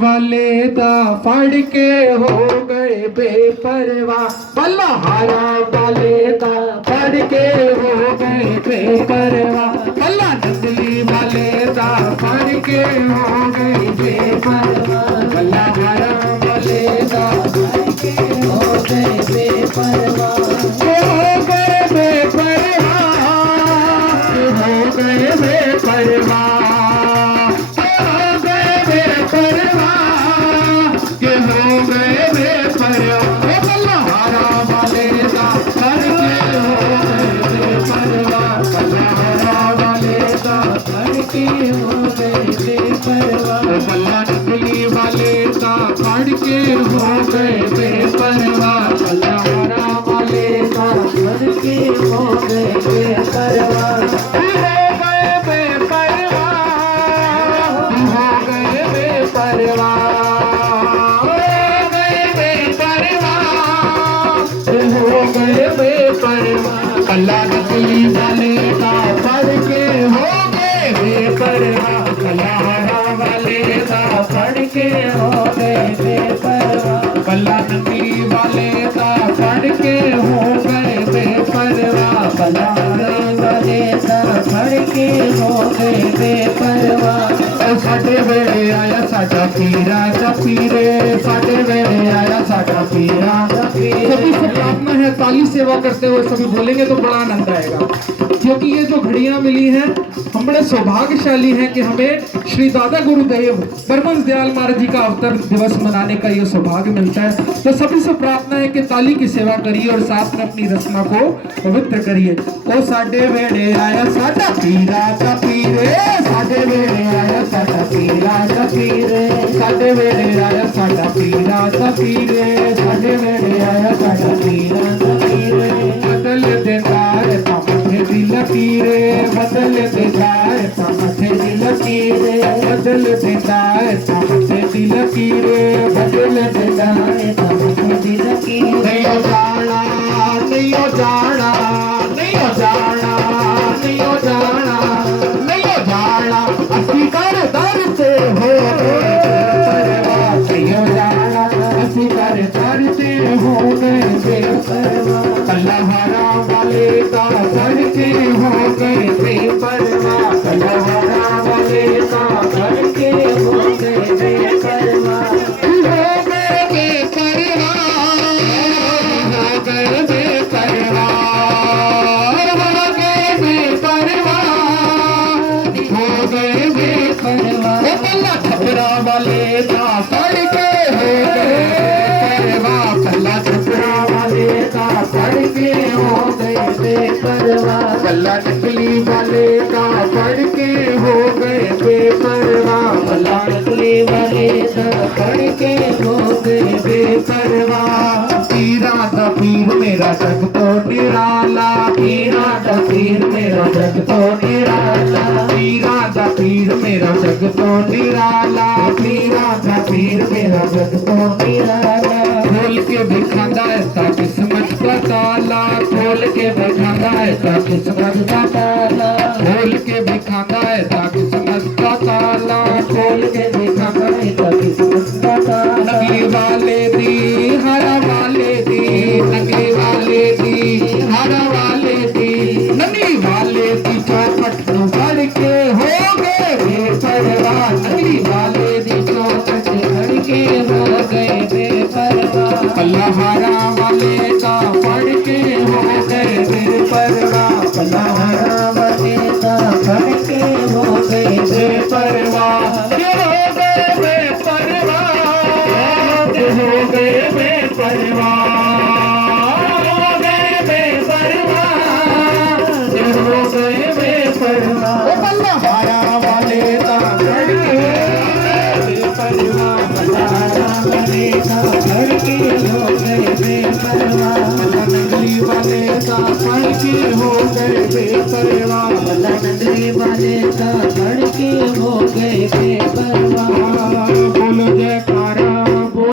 वाले दा फड़ के हो गए बेपरवाह, बल्लाहारा वाले दा फड़ के हो गए बेपरवाह, बल्ला नंदली वाले दा फड़ के हो गए बेपरवाह, बल्लाहारा वाले दा फड़ के हो गए बेपरवाह, हो गए बेपरवाह, हो गए बेपरवाह, बल्ला नंदली वाले दा फड़ के हो गए बेपरवाह, बल्लाहारा वाले दा फड़ के हो गए बेपरवाह, हो गए बेपरवाह, हो गए बेपरवाह, हो गए बेपरवाह, हो गए बेपरवाह, बल्ला नंदली वाले दा फड़ के हो गए बेपरवाह, बल्लाहारा वाले दा फड़ के हो गए बेपरवाह, बल्ला नंदली वाले दा फड़ के हो गए बेपरवाह, बल्लाहारा वाले दा फड़ के हो गए बेपरवाह, साडे वेले आया साडा पीरा दा पीरे, साडे वेले आया साडा पीरा दा पीरे। सभी से प्रार्थना है ताली सेवा करते हुए सभी बोलेंगे तो बड़ा आनंद आएगा, क्योंकि ये जो घड़ियां मिली हैं हम बड़े सौभाग्यशाली हैं कि हमें श्री दादा गुरुदेव परमहंस दयाल महाराज जी का अवतार दिवस मनाने का ये सौभाग्य मिलता है। तो सभी से प्रार्थना है कि ताली की सेवा करिए और साथ में अपनी रस्मा को पवित्र करिए। ओ साडे वेड़े आया साडा पीरा दा पीरे, साडे वेड़े आया साडा पीरा दा पीरे, साडे वेड़े आया साडा पीरा दा पीरे, साडे वेड़े आया साडा पीरा दा पीरे, बदल देता है मथे दी लकीरे, बदल देता है मथे दी लकीरे, बदल देता है मथे दी लकीरे, बदल देता है मथे दी लकीरे। नहीं हो जाना, नहीं हो जाना, नहीं हो जाना, नहीं हो जाना, नहीं हो जाना, असी कर दर से हो गए बेपरवाह, नहीं हो जाना, असी कर दर से हो गए बेपरवाह, बल्लाहारा वाले दा फड़ के हो गए बेपरवाह, बल्लाहारा वाले दा फड़ के हो गए बेपरवाह, हो गए बेपरवाह, हो गए बेपरवाह, हो गए बेपरवाह, हो गए बेपरवाह, बल्ला छपरा वाले दा फड़ के हो गए बेपरवाह, बल्ला छपरा वाले दा फड़ के हो गए बेपरवाह, बल्ला नकली वाले दा फड़ के हो गए बेपरवाह, बल्ला नकली वाले दा फड़ के हो गए बेपरवाह, पीरा दा पीर मेरा जग तो निराला, पीरा दा पीर मेरा जग तो निराला, पीरा दा पीर मेरा जग तो निराला, पीरा दा पीर मेरा जग तो निराला, खोल के दिखाता है ता किस्मत का ताला, खोल के दिखाता है ता किस्मत का ताला, खोल के दिखाता है ता किस्मत का ताला, खोल के दिखाता है ता किस्मत का ताला, नकली वाले दी हरा वाले दी, नकली वाले दी हरा वाले दी, नकली वाले दी चौखट नु फड़ के हो गए बेपरवाह, नकली वाले दी चौखट फड़ के हो गए बेपरवाह, बल्लाहारा वाले दा फड़ के हो गए बेपरवाह, बल्लाहारा वाले दा फड़ के हो गए बेपरवाह, हो गए बेपरवाह, हो गए बेपरवाह, हो गए बेपरवाह, हो गए बेपरवाह, बल्लाहारा वाले दा फड़ के बेपरवाह, बल्लाहारा वाले दा फड़ के हो गए बेपरवाह, बल्ला नंदली वाले दा फड़ के हो गए बेपरवाह, बल्ला नंदली वाले दा फड़ के हो गए बेपरवाह, बोलो जयकार।